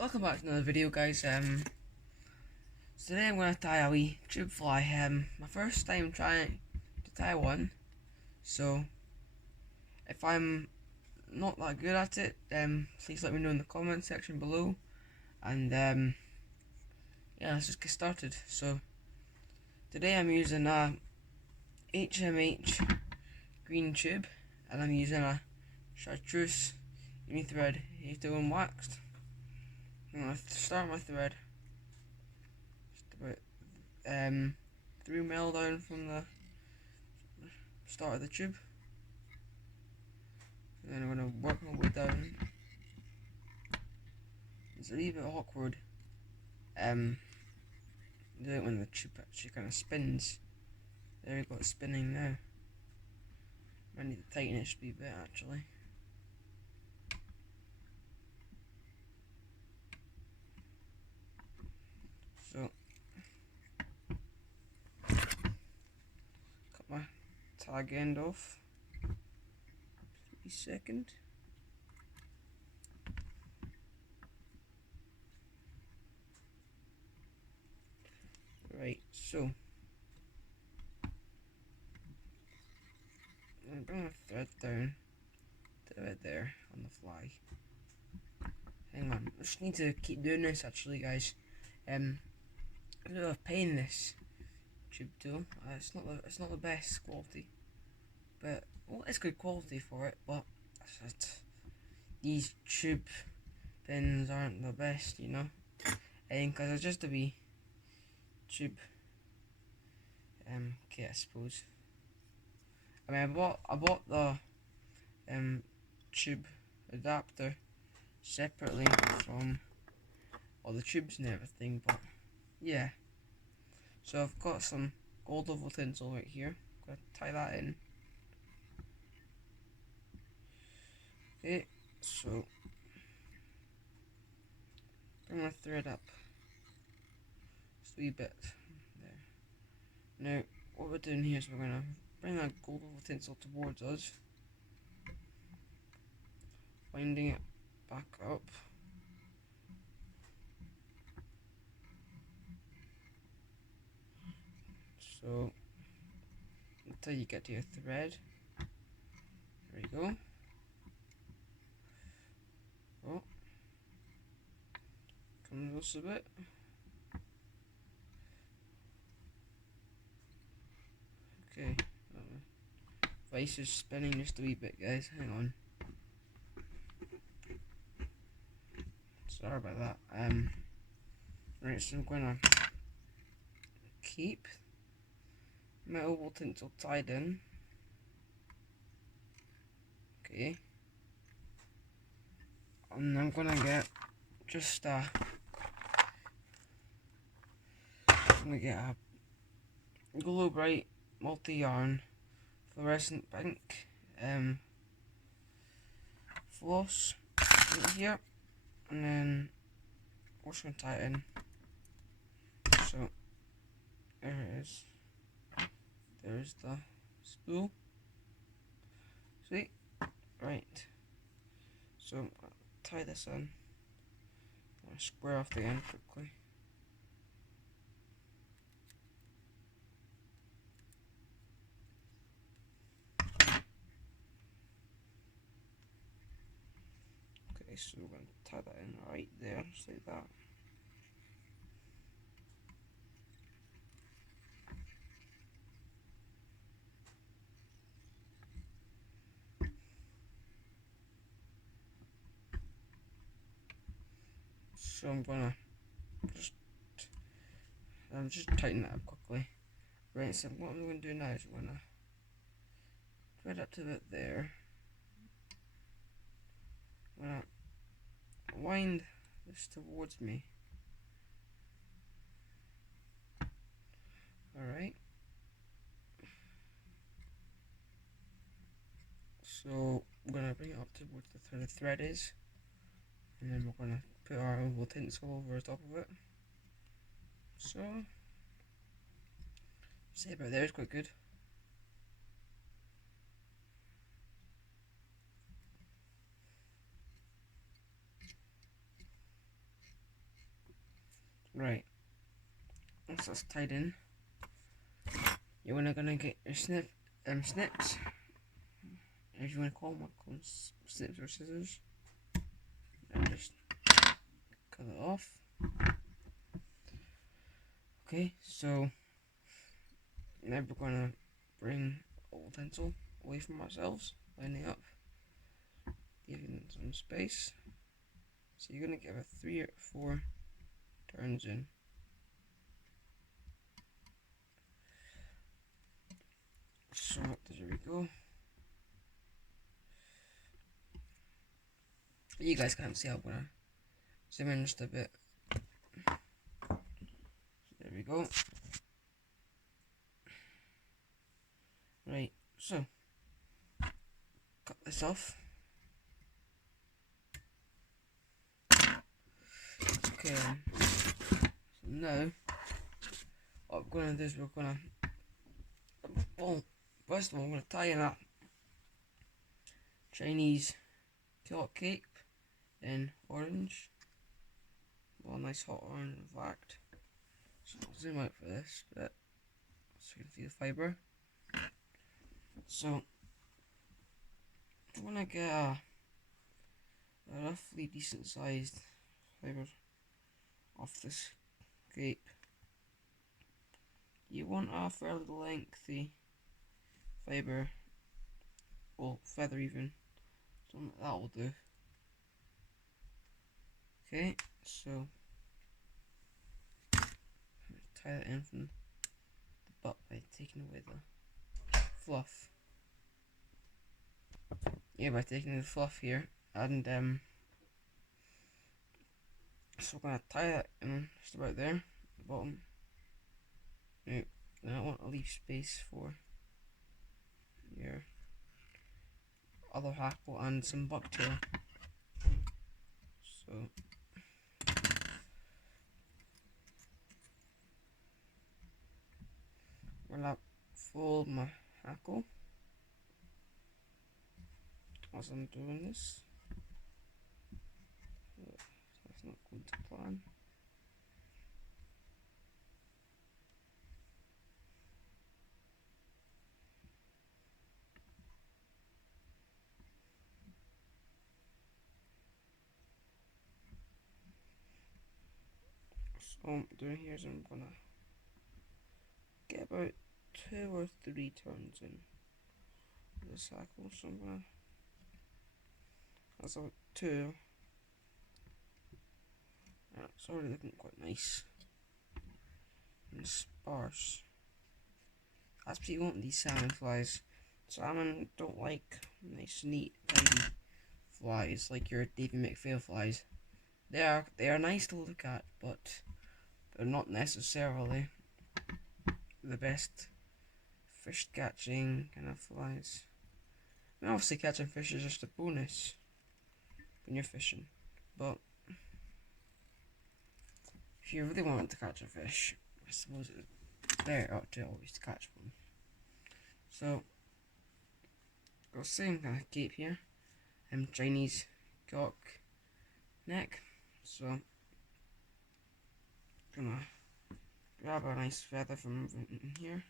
Welcome back to another video, guys. Today I'm going to tie a wee tube fly. My first time trying to tie one, so if I'm not that good at it, please let me know in the comment section below. And yeah, let's just get started. So today I'm using a HMH green tube, and I'm using a chartreuse uni thread 81 waxed. I'm going to start my thread just about 3 mil down from the start of the tube, and then I'm going to work my way down. It's a little bit awkward do it when the tube actually kind of spins. There we go, it's spinning now. I need to tighten it just a wee bit actually. So cut my tag end off. 3 second. Right, so I'm gonna bring my thread down to right there on the fly. Hang on, I just need to keep doing this actually, guys. A bit of a pain, this tube tool. It's not the best quality, but well, it's good quality for it. But these tube pins aren't the best, you know. Because it's just a wee tube kit, I suppose. I mean, I bought the tube adapter separately from all the tubes and everything, but yeah. So I've got some gold oval tinsel right here. I'm gonna tie that in. Okay, so bring my thread up just a wee bit there. Now what we're doing here is we're gonna bring that gold oval tinsel towards us, winding it back up. So until you get to your thread. There you go. Oh, come loose a bit. Okay, vice is spinning just a wee bit, guys. Hang on. Sorry about that. Right, so I'm gonna keep my oval tinsel tied in. Okay. And I'm gonna get just a Glow Bright multi-yarn fluorescent pink floss right here, and then we're just gonna tie it in. So there it is. There's the spool. Sweet. Right. So I'm gonna tie this in. I'm gonna square off the end quickly. Okay, so we're gonna tie that in right there, just like that. So I'm just tighten that up quickly. Right, so what I'm going to do now is I'm going to thread up to it there. I'm going to wind this towards me. Alright. So I'm going to bring it up towards where the thread is. And then we're going to put our oval tinsel over the top of it. So, say about there is quite good. Right, once that's tied in, you're gonna get your snips, if you wanna call them snips or scissors, and just cut it off. Okay, so now we're gonna bring our utensil away from ourselves, lining up, leaving some space. So you're gonna give it 3 or 4 turns in. So there we go. You guys can't see, I'm gonna zoom in just a bit. There we go. Right, so cut this off. Okay, so now what we're gonna do is first of all, I'm gonna tie in that Chinese carrot cake in orange. Well, nice hot orange, in fact. So I'll zoom out for this bit so you can see the fibre. So I want to get a roughly decent sized fibre off this cape. You want a fairly lengthy fibre, well, feather even, something like that will do. Okay, so tie that in from the butt by taking away the fluff. Yeah, by taking the fluff here, and so we're gonna tie that in just about there, the bottom. Now, then I want to leave space for your other hackle and some bucktail. So we're gonna fold my hackle as I'm doing this. That's not going to plan. So what I'm doing here is I'm gonna get about 2 or 3 turns in this hackle. So I'm gonna, that's about 2. Yeah, it's already looking quite nice and sparse. That's what you want these salmon flies. Salmon don't like nice, neat, tidy flies like your Davy McPhail flies. They are nice to look at, but they're not necessarily the best fish catching kind of flies. I mean, obviously catching fish is just a bonus when you're fishing, but if you really want to catch a fish, I suppose it's better to always catch one. So, got the same kind of cape here, Chinese cock neck. So, gonna grab a nice feather from in here.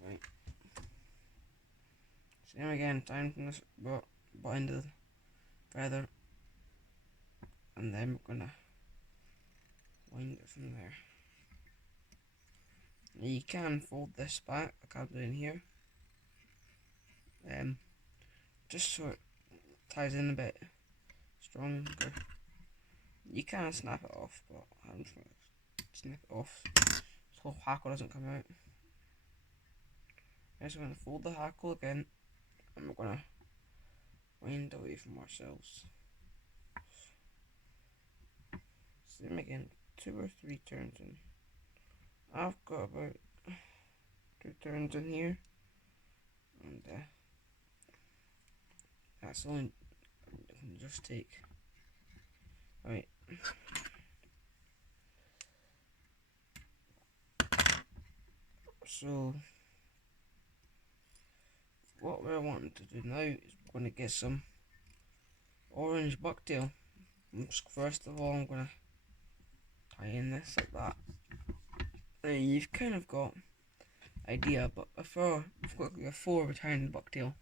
Right. Same again, time from this end of the feather, and then we're gonna wind it from there. Now you can fold this back like I'm doing here, just so it ties in a bit stronger. You can snap it off, but I'm just gonna snip it off so the whole hackle doesn't come out. Next we're gonna fold the hackle again, and we're gonna wind away from ourselves. Same again, 2 or 3 turns in. I've got about 2 turns in here, and that's only I can just take. Right. So what we're wanting to do now is we're going to get some orange bucktail First of all, I'm gonna tie in this like that. There, you've kind of got idea, but before I've got a 4 returning bucktail.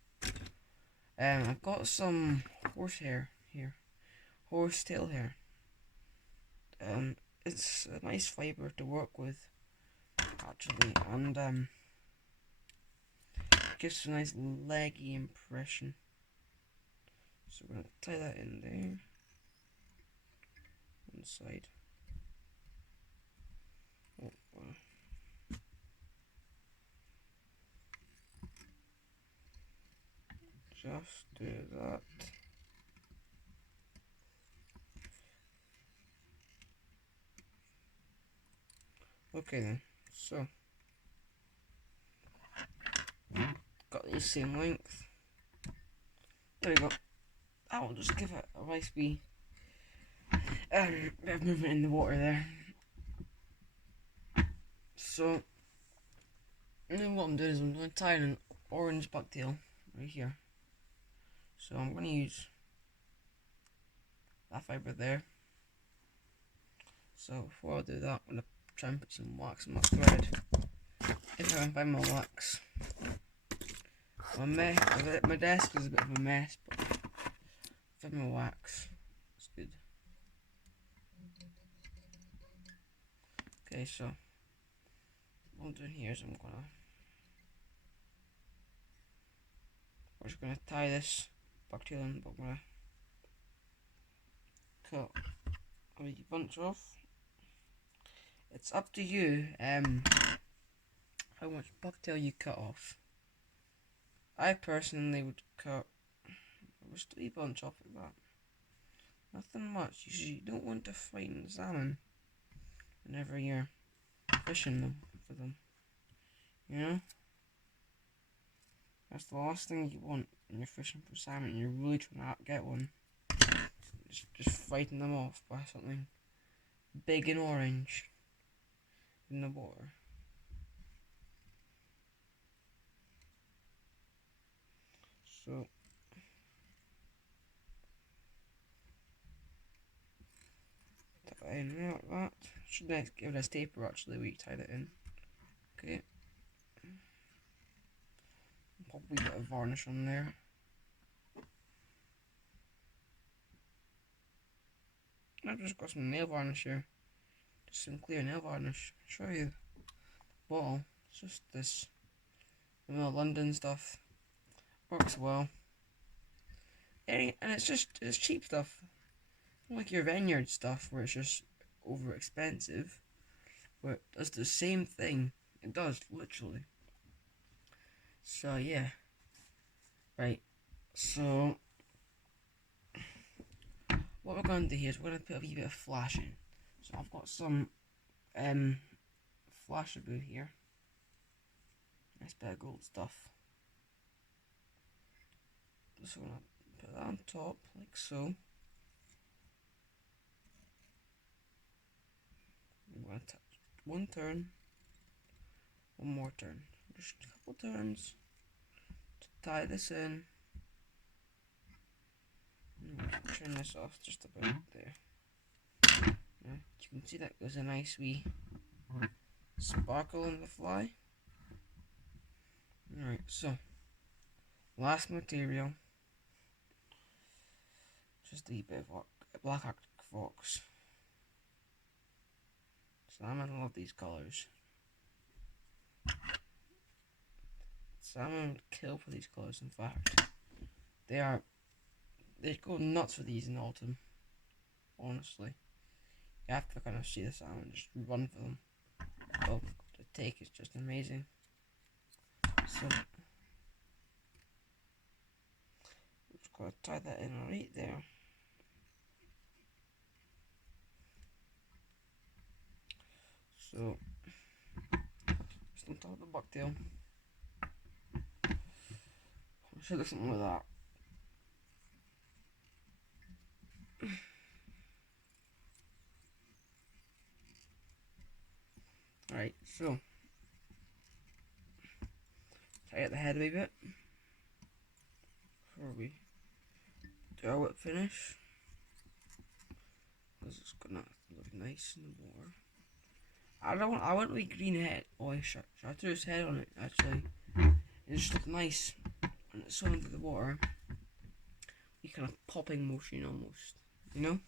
I've got some horsehair here, horsetail hair. It's a nice fibre to work with, actually, and gives a nice leggy impression. So we're gonna tie that in there, one side. Oh, just do that. Okay then, so got the same length. There we go. I will just give it a nice wee bit of movement in the water there. So then what I'm doing is I'm going to tie in an orange bucktail right here. So I'm going to use that fibre there. So before I do that, I'm going to try and put some wax on my thread. If I can find my wax. My desk is a bit of a mess, but I found my wax. It's good. Okay, so what I'm doing here is we're just gonna tie this bucktail in, but I'm gonna cut a wee bunch off. It's up to you how much bucktail you cut off. I personally would cut just a wee bunch off like that. Nothing much. You don't want to frighten salmon whenever you're fishing them for them. You know? That's the last thing you want when you're fishing for salmon and you're really trying to get one. Just frighten them off by something big and orange in the water. So tie it in like that. Should next give it a taper actually we tied it in. Okay. Pop a wee bit of varnish on there. I've just got some nail varnish here. Just some clear nail varnish. I'll show you the bottle. It's just this London stuff. Works well. And it's cheap stuff. Not like your vineyard stuff where it's just over expensive. But it does the same thing. It does, literally. So yeah. Right. So what we're going to do here is we're going to put a wee bit of flash in. So I've got some Flashabou here. Nice bit of gold stuff. Just going to put that on top like so. I'm going to touch one turn, one more turn, just a couple turns to tie this in. Turn this off just about there. Now, you can see that there's a nice wee sparkle in the fly. Alright, so last material, just a bit of black Arctic fox. Salmon love these colours. Salmon would kill for these colours. In fact, they go nuts for these in autumn. Honestly, you have to kind of see the salmon just run for them. Oh, the take is just amazing. So just gotta tie that in right there. So just on top of the bucktail, it should look something like that. Alright, so tie out the head a wee bit before we do our whip finish. because it's gonna look nice in the water. I want like green head. Oh, should I throw his head on it actually? It just looks nice when it's under the water. You kind of popping motion almost, you know.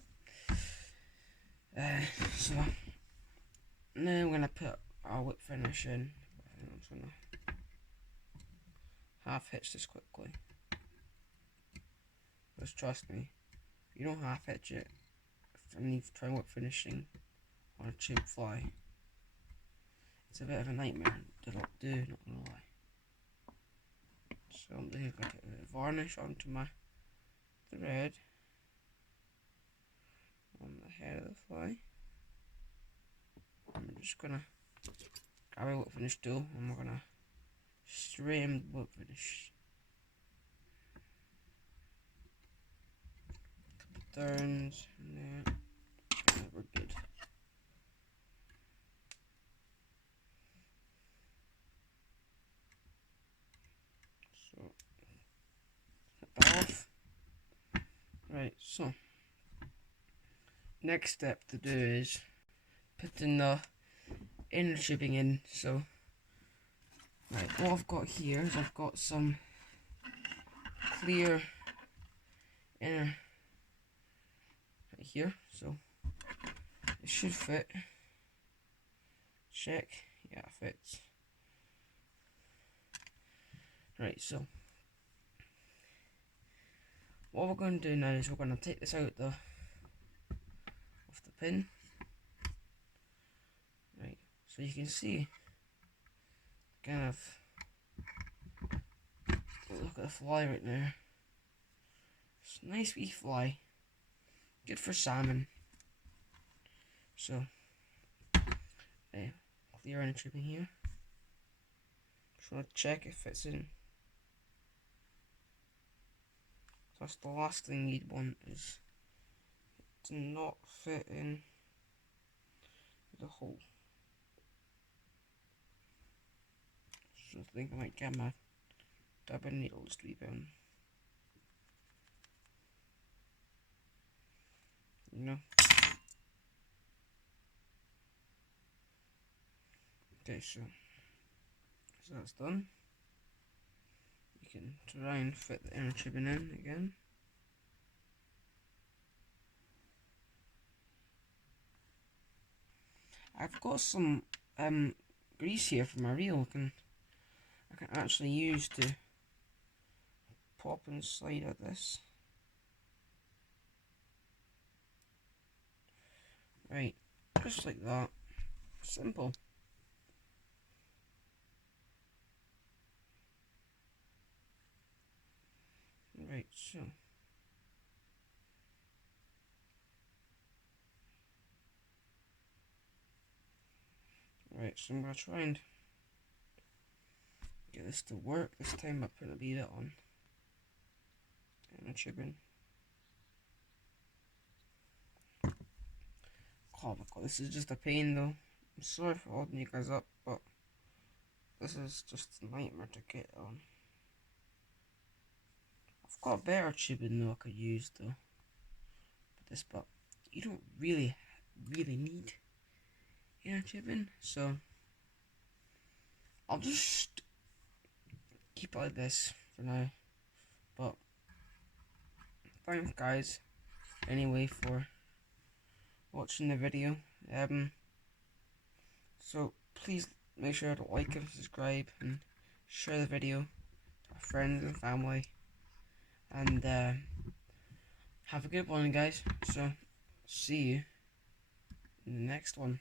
So now I'm gonna put our whip finish in. I'm just gonna half hitch this quickly. Because trust me, if you don't half hitch it and you try whip finishing on a tube fly, it's a bit of a nightmare to not do, not gonna lie. So I'm going to put a bit of varnish onto my thread on the head of the fly. I'm just gonna grab a whip finish tool and we're gonna straighten the whip finish. Couple turns and then we're good. So cut that off. Right, so next step to do is putting the inner tubing in. So right, what I've got here is I've got some clear inner right here, so it should fit. Check, yeah, it fits. Right, so what we're going to do now is we're going to take this out of the pin. Right, so you can see kind of look at the fly right there. It's a nice wee fly, good for salmon. So clear inner tubing here. Just want to check if it's in. So that's the last thing you'd want, is to not fit in the hole. So I think I might get my dubbing needle just to be down. You know? Okay, so that's done. You can try and fit the inner tubing in again. I've got some grease here for my reel. I can actually use to pop inside of this. Right, just like that. Simple. Right, so I'm gonna try and get this to work. This time I put a bead on and a tubing. Oh my god, this is just a pain though. I'm sorry for holding you guys up, but this is just a nightmare to get on. I've got better tubing though I could use though. But you don't really need inner tubing, so I'll just keep it like this for now. But thanks guys anyway for watching the video. So please make sure to like and subscribe and share the video to our friends and family, and have a good one guys. So see you in the next one.